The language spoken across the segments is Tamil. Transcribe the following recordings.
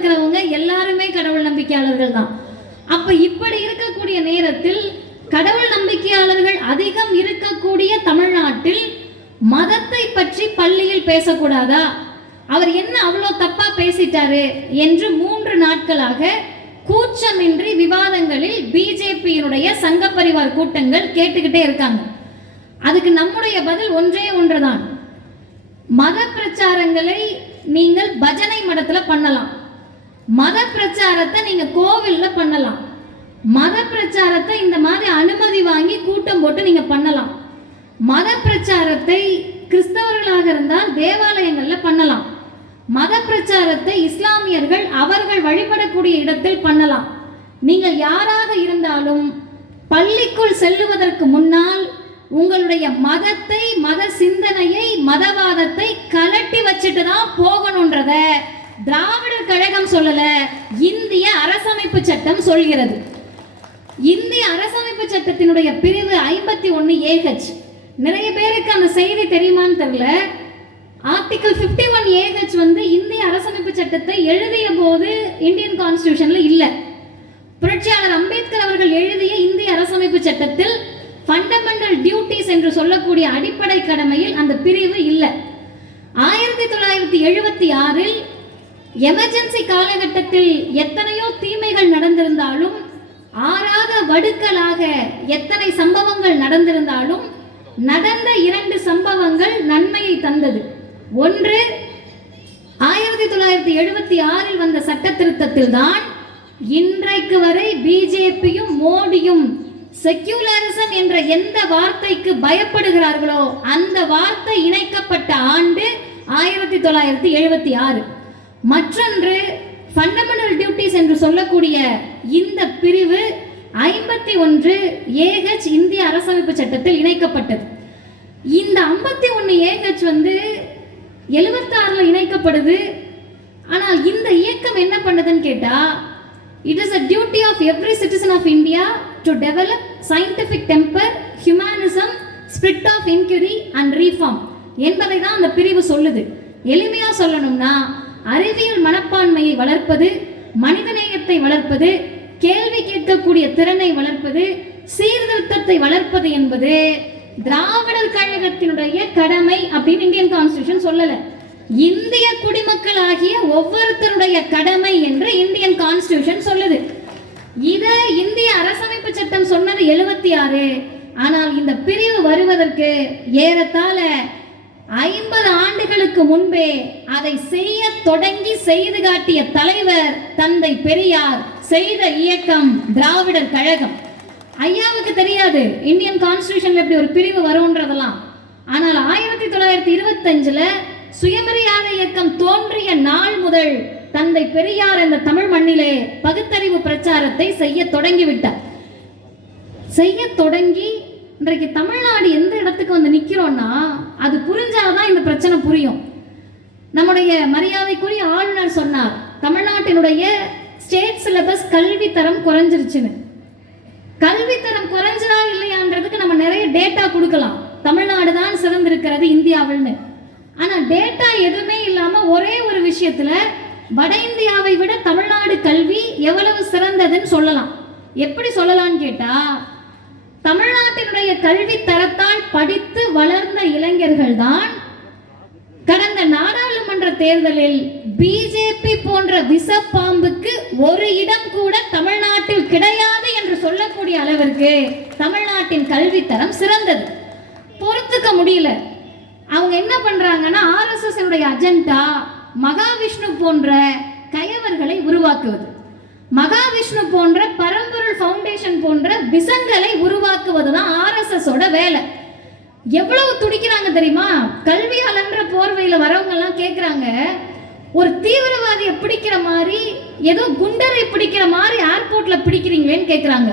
இருக்கிறவங்க எல்லாருமே கடவுள் நம்பிக்கையாளர்கள் தான். அப்ப இப்படி இருக்கக்கூடிய நேரத்தில் கடவுள் நம்பிக்கையாளர்கள் அதிகம் இருக்கக்கூடிய தமிழ்நாட்டில் மதத்தை பற்றி பள்ளியில் பேசக்கூடாதா? அவர் என்ன அவ்வளோ தப்பா பேசிட்டாரு என்று மூன்று நாட்களாக கூச்சமின்றி விவாதங்களில் பிஜேபியினுடைய சங்க பரிவார் கூட்டங்கள் கேட்டுக்கிட்டே இருக்காங்க. அதுக்கு நம்முடைய பதில் ஒன்றே ஒன்றுதான். மத பிரச்சாரங்களை நீங்கள் பஜனை மடத்துல பண்ணலாம். மத பிரச்சாரத்தை நீங்க கோவில்ல பண்ணலாம். மத பிரச்சாரத்தை இந்த மாதிரி அனுமதி வாங்கி கூட்டம் போட்டு நீங்க பண்ணலாம். மத பிரச்சாரத்தை கிறிஸ்தவர்களாக இருந்தால் தேவாலயங்கள்ல பண்ணலாம். மத பிரச்சாரத்தை இஸ்லாமியர்கள் அவர்கள் வழிபடக்கூடிய இடத்தில் பண்ணலாம். நீங்கள் யாராக இருந்தாலும் பள்ளிக்குள் செல்லுவதற்கு முன்னால் உங்களுடைய மதத்தை மத சிந்தனையை மதவாதத்தை கலட்டி வச்சுட்டு தான் போகணுன்றத திராவிடர் கழகம் சொல்லல இந்திய அரசமைப்பு சட்டம் சொல்கிறது. இந்திய அரசமைப்பு சட்டத்தினுடைய பிரிவு ஐம்பத்தி ஒன்று ஏஹெச் நிறைய பேருக்கு அந்த செய்தி தெரியுமான்னு தெரியல. ஆர்டிகல் 51 ஒன் ஏஹெச் வந்து இந்திய அரசமைப்பு சட்டத்தை எழுதிய போது இந்தியன் கான்ஸ்டியூஷன்ல இல்லை. புரட்சியாளர் அம்பேத்கர் அவர்கள் எழுதிய இந்திய அரசமைப்பு சட்டத்தில் ஃபண்டமெண்டல் டியூட்டிஸ் என்று சொல்லக்கூடிய அடிப்படை கடமையில் அந்த பிரிவு இல்லை. ஆயிரத்தி தொள்ளாயிரத்தி எழுபத்தி ஆறில் எமர்ஜென்சி காலகட்டத்தில் எத்தனையோ தீமைகள் நடந்திருந்தாலும் ஆறாத வடுக்களாக எத்தனை சம்பவங்கள் நடந்திருந்தாலும் நடந்த இரண்டு சம்பவங்கள் நன்மையை தந்தது. ஒன்று ஆயிரத்தி தொள்ளாயிரத்தி எழுபத்தி ஆறில் வந்த சட்ட திருத்தத்தில் தான் இன்றைக்கு வரை பிஜேபியும் மோடியும் செக்யூலரிசம் என்ற எந்த வார்த்தைக்கு பயப்படுகிறார்களோ அந்த வார்த்தை இணைக்கப்பட்ட ஆண்டு ஆயிரத்தி தொள்ளாயிரத்தி எழுபத்தி ஆறு. மற்றொன்று ஃபண்டமெண்டல் டியூட்டிஸ் என்று சொல்லக்கூடிய இந்த பிரிவு ஐம்பத்தி ஒன்று ஏஹெச் இந்திய அரசமைப்பு சட்டத்தில் இணைக்கப்பட்டது. இந்த ஐம்பத்தி ஒன்று ஏஹெச் வந்து எழுபத்தாறில் இணைக்கப்படுது. ஆனால் இந்த இயக்கம் என்ன பண்ணுதுன்னு கேட்டால் it is a duty of every citizen of India to develop scientific temper humanism spirit of inquiry and reform என்பதை தான் அந்த பிரிவு சொல்லுது. எளிமையாக சொல்லணும்னா அறிவியல் மனப்பான்மையை வளர்ப்பது மனிதநேயத்தை வளர்ப்பது கேள்வி கேட்கக்கூடிய திறனை வளர்ப்பது சீர்திருத்தத்தை வளர்ப்பது என்பது திராவிடர் கழகத்தினுடைய கடமை அப்படின்னு இந்தியன் கான்ஸ்டியூஷன் சொல்லல. இந்திய குடிமக்கள் ஆகிய ஒவ்வொருத்தருடைய கடமை என்று இந்தியன் கான்ஸ்டியூஷன் சொல்லுது. இத இந்திய அரசமைப்பு சட்டம் சொன்னது எழுபத்தி ஆறு. ஆனால் இந்த பிரிவு வருவதற்கு ஏறத்தாழ ஐம்பது ஆண்டுகளுக்கு முன்பே அதை செய்ய தொடங்கி செய்து காட்டிய தலைவர் தந்தை பெரியார் செய்த இயக்கம் திராவிடர் கழகம். ஐயாவுக்கு தெரியாது இந்தியன் கான்ஸ்டியூஷன்ல இப்படி ஒரு பிரிவு வரும்ன்றதெல்லாம். ஆனால் ஆயிரத்தி தொள்ளாயிரத்தி இருபத்தஞ்சுல சுயமரியாதை இயக்கம் தோன்றிய நாள் முதல் தந்தை பெரியார் இந்த தமிழ் மண்ணிலே பகுத்தறிவு பிரச்சாரத்தை செய்ய தொடங்கிவிட்டார் செய்ய தொடங்கி இன்றைக்கு தமிழ்நாடு எந்த இடத்துக்கு வந்து நிற்கிறோன்னா அது புரிஞ்சாதான் இந்த பிரச்சனை புரியும். நம்முடைய மரியாதைக்குரிய ஆளுநர் சொன்னார் தமிழ்நாட்டினுடைய ஸ்டேட் சிலபஸ் கல்வி தரம் குறைஞ்சிருச்சுன்னு. கல்வி தரம் குறைஞ்சதா இல்லையான்றதுக்கு நம்ம நிறைய டேட்டா கொடுக்கலாம். தமிழ்நாடு தான் சிறந்திருக்கிறது இந்தியாவில்னு. ஆனால் டேட்டா எதுவுமே இல்லாமல் ஒரே ஒரு விஷயத்தில் வட இந்தியாவை விட தமிழ்நாடு கல்வி எவ்வளவு சிறந்ததுன்னு சொல்லலாம். எப்படி சொல்லலாம்னு கேட்டால் தமிழ்நாட்டினுடைய கல்வி தரத்தால் படித்து வளர்ந்த இளைஞர்கள் தான் கடந்த நாடாளுமன்ற தேர்தலில் பிஜேபி போன்ற விஷப்பாம்புக்கு ஒரு இடம் கூட தமிழ்நாட்டில் கிடையாது என்று சொல்லக்கூடிய அளவிற்கு தமிழ்நாட்டின் கல்வித்தரம் சிறந்தது. பொறுத்துக்க முடியல. அவங்க என்ன பண்றாங்கன்னா ஆர்எஸ்எஸ் அஜெண்டா மகாவிஷ்ணு போன்ற கயவர்களை உருவாக்குவது. மகாவிஷ்ணு போன்ற பரம்பொருள் ஃபவுண்டேஷன் போன்ற விசங்களை உருவாக்குவது தான் ஆர்எஸ்எஸோட வேலை. எவ்வளவு துடிக்கிறாங்க தெரியுமா? கல்வியாளன்ற போர்வையில் வரவங்கெல்லாம் கேட்குறாங்க ஒரு தீவிரவாதியை பிடிக்கிற மாதிரி ஏதோ குண்டரை பிடிக்கிற மாதிரி ஏர்போர்ட்டில் பிடிக்கிறீங்களேன்னு கேட்குறாங்க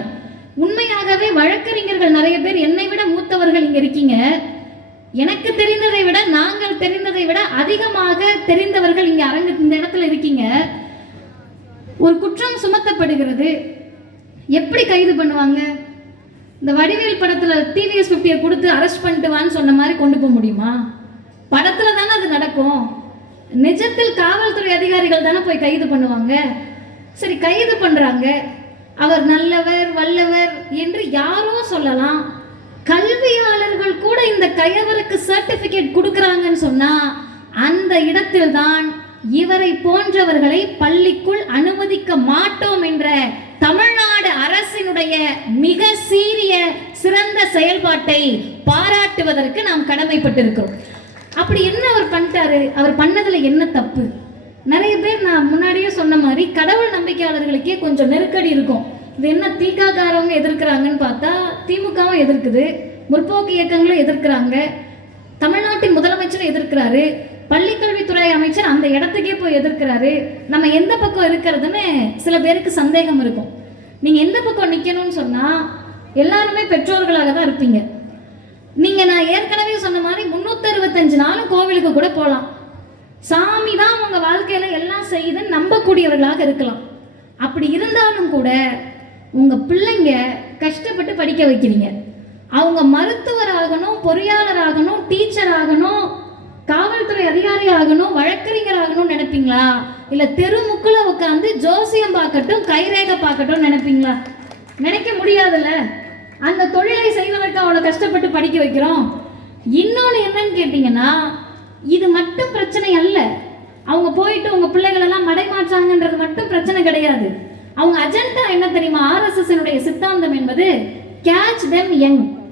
உண்மையாகவே வழக்கறிஞர்கள் நிறைய பேர் என்னை விட மூத்தவர்கள் இங்கே இருக்கீங்க. எனக்கு தெரிந்ததை விட நாங்கள் தெரிந்ததை விட அதிகமாக தெரிந்தவர்கள் இங்கே அரங்கு இந்த இடத்துல இருக்கீங்க. ஒரு குற்றம் சுமத்தப்படுகிறது. எப்படி கைது பண்ணுவாங்க? இந்த வடிவேல் படத்தில் டிவிஎஸ் ஃபிஃப்டியை கொடுத்து அரெஸ்ட் பண்ணிட்டு வான்னு சொன்ன மாதிரி கொண்டு போக முடியுமா? படத்தில் தானே அது நடக்கும். நிஜத்தில் காவல்துறை அதிகாரிகள் தானே போய் கைது பண்ணுவாங்க. சரி கைது பண்ணுறாங்க அவர் நல்லவர் வல்லவர் என்று யாரோ சொல்லலாம். கல்வியாளர்கள் கூட இந்த கயவருக்கு சர்டிஃபிகேட் கொடுக்குறாங்கன்னு சொன்னால் அந்த இடத்தில் தான் இவரை போன்றவர்களை பள்ளிக்குள் அனுமதிக்க மாட்டோம் என்ற தமிழ்நாடு அரசினுடைய மிக சீரிய சிறந்த செயல்பாட்டை பாராட்டுவதற்கு நாம் கடமைப்பட்டிருக்கிறோம். அப்படி என்ன அவர் பண்ணிட்டாரு? அவர் பண்ணதுல என்ன தப்பு? நிறைய பேர் நான் முன்னாடியே சொன்ன மாதிரி கடவுள் நம்பிக்கையாளர்களுக்கே கொஞ்சம் நெருக்கடி இருக்கும். இது என்ன தீகாக்காரவங்க எதிர்க்கிறாங்கன்னு பார்த்தா திமுகவும் எதிர்க்குது முற்போக்கு இயக்கங்களும் எதிர்க்கிறாங்க தமிழ்நாட்டின் முதலமைச்சர் எதிர்க்கிறாரு பள்ளிக்கல்வித்துறை அமைச்சர் அந்த இடத்துக்கே போய் எதிர்க்கிறாரு. நம்ம எந்த பக்கம் இருக்கிறதுன்னு சில பேருக்கு சந்தேகம் இருக்கும். நீங்கள் எந்த பக்கம் நிற்கணும்னு சொன்னால் எல்லாருமே பெற்றோர்களாக தான் இருப்பீங்க. நீங்கள் நான் ஏற்கனவே சொன்ன மாதிரி முந்நூற்றறுபத்தஞ்சு அறுபத்தஞ்சு நாளும் கோவிலுக்கு கூட போகலாம் சாமி தான் உங்கள் வாழ்க்கையில் எல்லாம் செய்யுதுன்னு நம்பக்கூடியவர்களாக இருக்கலாம். அப்படி இருந்தாலும் கூட உங்கள் பிள்ளைங்க கஷ்டப்பட்டு படிக்க வைக்கிறீங்க. அவங்க மருத்துவர் ஆகணும் பொறியாளர் ஆகணும் டீச்சர் ஆகணும் காவல்துறை அதிகாரி ஆகணும் வழக்கறிஞர் ஆகணும்னு நினைப்பீங்களா? இல்ல தெருமுக்குல உட்காந்து ஜோசியம் பார்க்கட்டும் கைரேகை பார்க்கட்டும் நினைப்பீங்களா? நினைக்க முடியாதுல்ல? அந்த தொழிலை செய்வதற்கு அவ்வளோ கஷ்டப்பட்டு படிக்க வைக்கிறோம். இன்னொன்று என்னன்னு கேட்டிங்கன்னா இது மட்டும் பிரச்சனை அல்ல. அவங்க போயிட்டு உங்கள் பிள்ளைகளெல்லாம் மடைமாற்றாங்கன்றது மட்டும் பிரச்சனை கிடையாது. அவங்க அஜெண்டா என்ன தெரியுமா? ஆர்எஸ்எஸ்னுடைய சித்தாந்தம் என்பது கேட்ச் தெம் யங்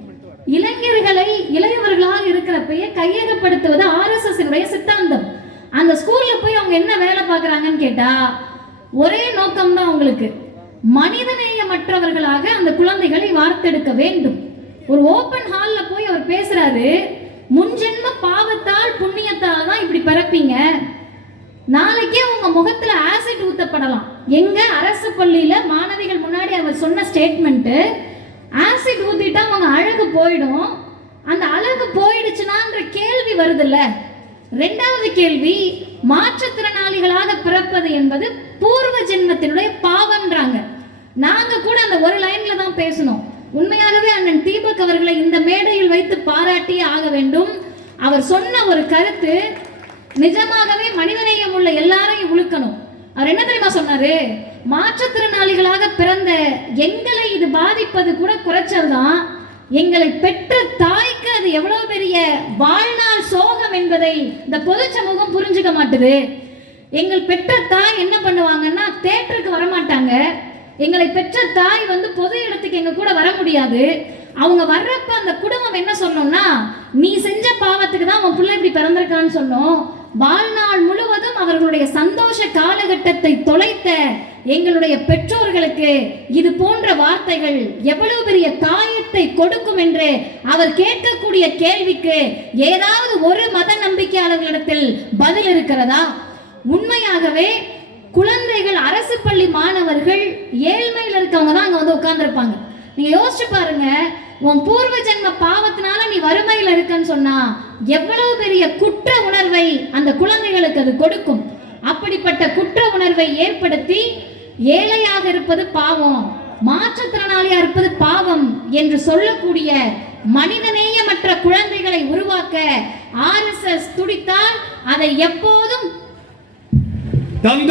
இளைஞர்களை இளையவர்களாக இருக்கிறப்பயே கையகப்படுத்துவது ஆர்எஸ்எஸ் சித்தாந்தம். அந்த ஸ்கூல்ல போய் அவங்க என்ன வேலை பார்க்குறாங்கன்னு கேட்டா ஒரே நோக்கம் தான் அவங்களுக்கு. மனிதநேயமற்றவர்களாக அந்த குழந்தைகளை வார்த்தெடுக்க வேண்டும். ஒரு ஓப்பன் ஹால்ல போய் அவர் பேசுறாரு முன்ஜென்ம பாவத்தால் புண்ணியத்தால் தான் இப்படி பிறப்பீங்க. நாளைக்கே உங்க முகத்துல ஆசிட் ஊத்தப்படலாம். எங்க அரசு பள்ளியில மாணவிகள் முன்னாடி அவர் சொன்ன ஸ்டேட்மெண்ட் ஆசிட் ஊத்திட்டா அவங்க அழகு போயிடும். அந்த அழகு போயிடுச்சுனான்ற கேள்வி வருதுல்ல? ரெண்டாவது கேள்வி மாற்றுத்திறனாளிகளாக பிறப்பது என்பது பூர்வ ஜென்மத்தினுடைய பாவம்ன்றாங்க. நாங்க கூட அந்த ஒரு லைன்ல தான் பேசணும். உண்மையாகவே அண்ணன் தீபக் அவர்களை இந்த மேடையில் வைத்து பாராட்டியே ஆக வேண்டும். அவர் சொன்ன ஒரு கருத்து நிஜமாகவே மனிதநேயம் உள்ள எல்லாரையும் உழுக்கணும். அவர் என்ன தெரியுமா சொன்னாரு? மாற்றுத்திறனாளிகளாக பிறந்த எங்களை இது பாதிப்பது கூட குறைச்சல் தான். எங்களை பெற்ற தாய்க்கு அது எவ்வளவு பெரிய வாழ்நாள் சோகம் என்பதை இந்த பொது சமூகம் புரிஞ்சுக்க மாட்டுது. எங்கள் பெற்ற தாய் என்ன பண்ணுவாங்கன்னா தேட்டருக்கு வரமாட்டாங்க. எங்களை பெற்ற தாய் வந்து பொது இடத்துக்கு எங்க கூட வர முடியாது. அவங்க வர்றப்ப அந்த குடும்பம் என்ன சொன்னோம்னா நீ செஞ்ச பாவத்துக்கு தான் உன் பிள்ளை இப்படி பிறந்திருக்கான்னு சொன்னோம். வாழ்நாள் முழுவதும் அவர்களுடைய சந்தோஷ காலகட்டத்தை தொலைத்த எங்களுடைய பெற்றோர்களுக்கு இது போன்ற வார்த்தைகள் எவ்வளவு பெரிய காயத்தை கொடுக்கும் என்று அவர் கேட்கக்கூடிய கேள்விக்கு ஏதாவது ஒரு மத நம்பிக்கையாளர்களிடத்தில் பதில் இருக்கிறதா? உண்மையாகவே குழந்தைகள் அரசு பள்ளி மாணவர்கள் ஏழ்மையில் இருக்கவங்க தான் அங்கே வந்து உட்கார்ந்துருப்பாங்க. நீங்கள் யோசிச்சு பாருங்க உன் பூர்வ ஜென்ம பாவத்தினால நீ வறுமையில் இருக்கன்னு சொன்னா எவ்வளவு பெரிய குற்ற உணர்வை அந்த குழந்தைகளுக்கு அது கொடுக்கும். அப்படிப்பட்ட குற்ற உணர்வை ஏற்படுத்தி ஏழையாக இருப்பது பாவம் மாற்றுத்திறனாளியா இருப்பது பாவம் என்று சொல்லக்கூடிய மனிதநேயமற்ற குழந்தைகளை உருவாக்க ஆர்எஸ்எஸ் துடித்தால் அதை எப்போதும்